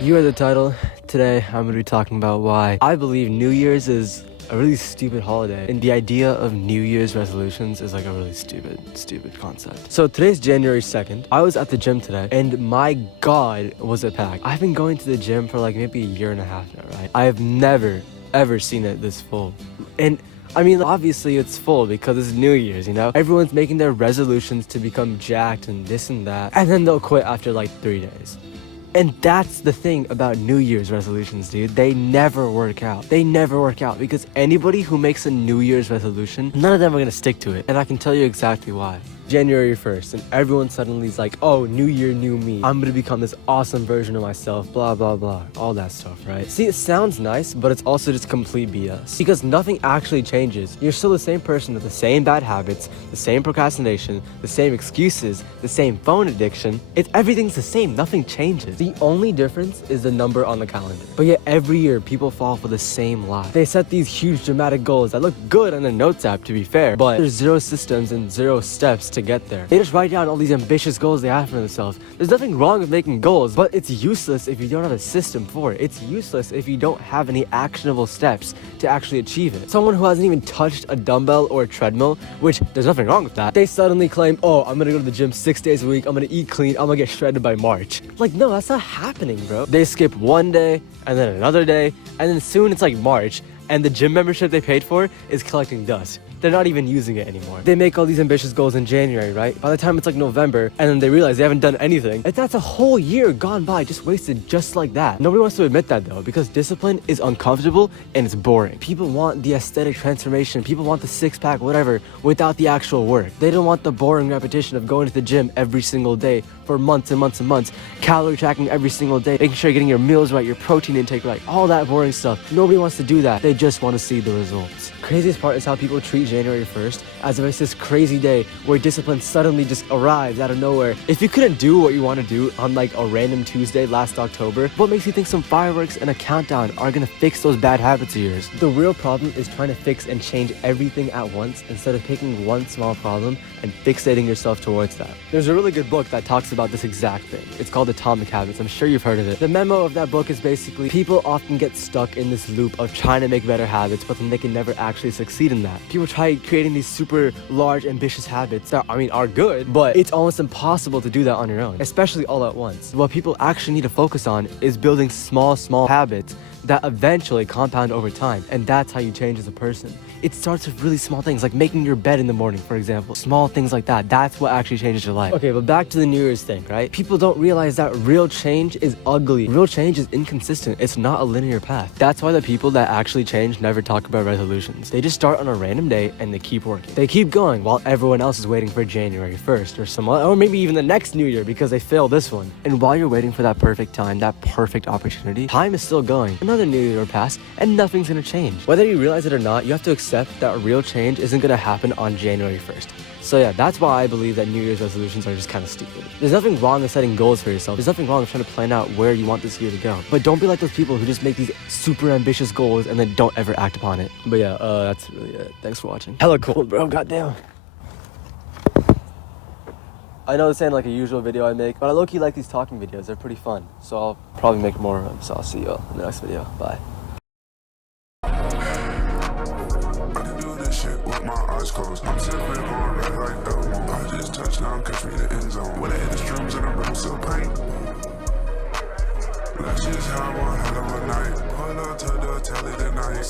You read the title. Today, I'm going to be talking about why I believe New Year's is a really stupid holiday, and the idea of New Year's resolutions is like a really stupid concept. So today's January 2nd. I was at the gym today, and my God, was it packed. I've been going to the gym for like maybe a year and a half now, right? I have never, ever seen it this full. And I mean, obviously it's full because it's New Year's, you know? Everyone's making their resolutions to become jacked and this and that, and then they'll quit after like 3 days. And that's the thing about New Year's resolutions, dude. They never work out. They never work out because anybody who makes a New Year's resolution, none of them are gonna stick to it. And I can tell you exactly why. January 1st, and everyone suddenly is like, oh, new year, new me. I'm gonna become this awesome version of myself, blah, blah, blah. All that stuff, right? See, it sounds nice, but it's also just complete BS. Because nothing actually changes. You're still the same person with the same bad habits, the same procrastination, the same excuses, the same phone addiction. Everything's the same, nothing changes. The only difference is the number on the calendar. But yet every year, people fall for the same lie. They set these huge dramatic goals that look good on the Notes app, to be fair, but there's zero systems and zero steps to get there. They just write down all these ambitious goals they have for themselves. There's nothing wrong with making goals, but it's useless if you don't have a system for it. It's useless if you don't have any actionable steps to actually achieve it. Someone who hasn't even touched a dumbbell or a treadmill, which there's nothing wrong with that, they suddenly claim, oh, I'm gonna go to the gym 6 days a week, I'm gonna eat clean, I'm gonna get shredded by March. Like, no, that's not happening, bro. They skip one day, and then another day, and then soon it's like March, and the gym membership they paid for is collecting dust. They're not even using it anymore. They make all these ambitious goals in January, right? By the time it's like November, and then they realize they haven't done anything, that's a whole year gone by, just wasted just like that. Nobody wants to admit that though, because discipline is uncomfortable and it's boring. People want the aesthetic transformation, people want the six-pack, whatever, without the actual work. They don't want the boring repetition of going to the gym every single day for months and months and months, calorie tracking every single day, making sure you're getting your meals right, your protein intake right, all that boring stuff. Nobody wants to do that. They just want to see the results. Craziest part is how people treat January 1st as if it's this crazy day where discipline suddenly just arrives out of nowhere. If you couldn't do what you want to do on like a random Tuesday last October, what makes you think some fireworks and a countdown are gonna fix those bad habits of yours? The real problem is trying to fix and change everything at once instead of picking one small problem and fixating yourself towards that. There's a really good book that talks about this exact thing. It's called Atomic Habits. I'm sure you've heard of it. The memo of that book is basically people often get stuck in this loop of trying to make better habits, but then they can never actually succeed in that. People try creating these super large, ambitious habits that, are good, but it's almost impossible to do that on your own, especially all at once. What people actually need to focus on is building small habits that eventually compound over time, and that's how you change as a person. It starts with really small things, like making your bed in the morning, for example. Small things like that, that's what actually changes your life. Okay, but back to the New Year's thing, right? People don't realize that real change is ugly. Real change is inconsistent. It's not a linear path. That's why the people that actually change never talk about resolutions. They just start on a random day and they keep working. They keep going while everyone else is waiting for January 1st or some other, or maybe even the next New Year because they failed this one. And while you're waiting for that perfect time, that perfect opportunity, time is still going. Another New Year will pass and nothing's gonna change. Whether you realize it or not, you have to accept that real change isn't gonna happen on January 1st. So yeah, that's why I believe that New Year's resolutions are just kind of stupid. There's nothing wrong with setting goals for yourself. There's nothing wrong with trying to plan out where you want this year to go. But don't be like those people who just make these super ambitious goals and then don't ever act upon it. But yeah, that's really it. Thanks for watching. Hella cool, bro, goddamn. I know this ain't like a usual video I make, but I low-key like these talking videos. They're pretty fun. So I'll probably make more of them. So I'll see you all in the next video. Bye. With my eyes closed, I'm sitting on red like Elmo. I just touched down, catch me the end zone. When I hit the strums and the rims still paint. That's just how one hell of a night. Pull up to the telly tonight.